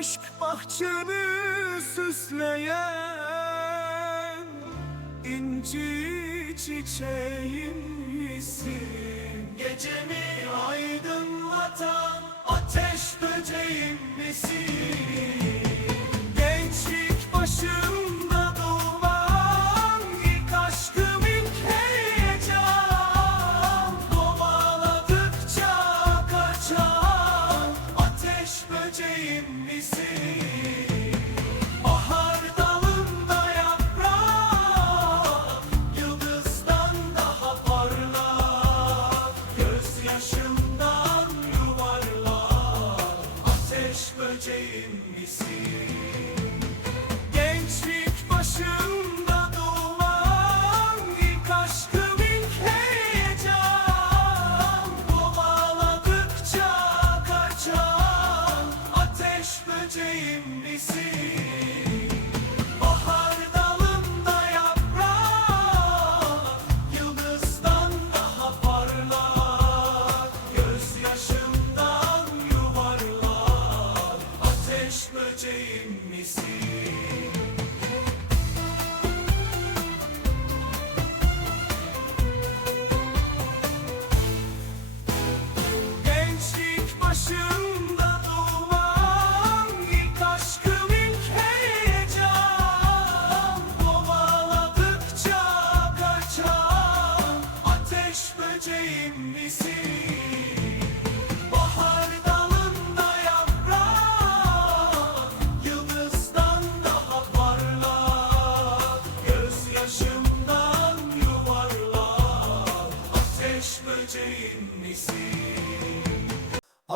Aşk bahçemi süsleyen inci çiçeğim misin? Gecemi aydınlatan ateş böceğim misin? Ateş böceğim misin? Bahar dalında yaprak Yıldızdan daha parlak Gözyaşımdan yuvarlak Ateş böceğim misin? Gençlik başımda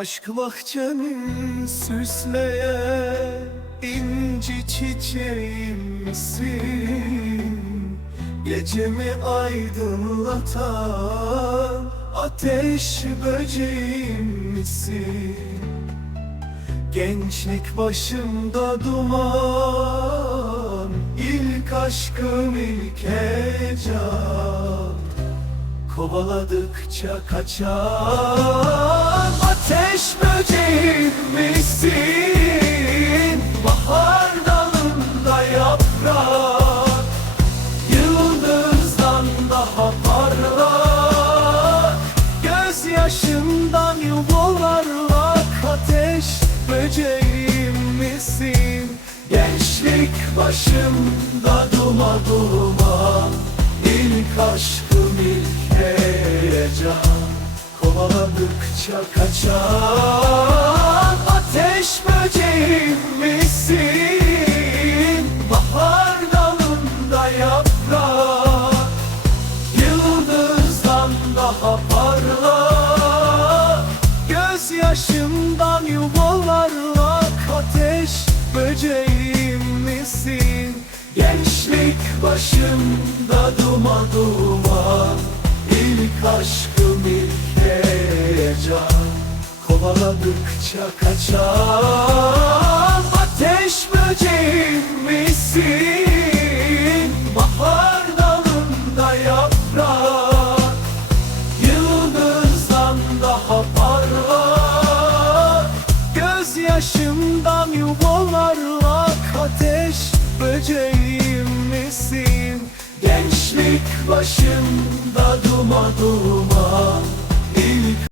Aşk bahçemi süsleyen inci çiçeğimsin. Gecemi aydınlatan ateş böceğimsin. Gençlik başımda duman ilk aşkım ilk heyecan. Kovaladıkça kaçan ateş böceğim misin? Bahar dalında yaprak Yıldızdan daha parlak Gözyaşımdan yuvarlak ateş böceğim misin? Gençlik başımda duma Kovaladıkça kaçan ateş böceğim misin? Bahar dalında yaprak Yıldızdan daha parlak Gözyaşımdan yuvarlak ateş böceğim misin? Gençlik başımda duma duma İlk aşkım ilk heyecan Kovaladıkça kaçan ateş böceğim misin? Bahar dalında yaprak Yıldızdan daha parlak Gözyaşımdan yuvarlak ateş böceğim misin? Gençlik başımda duma duma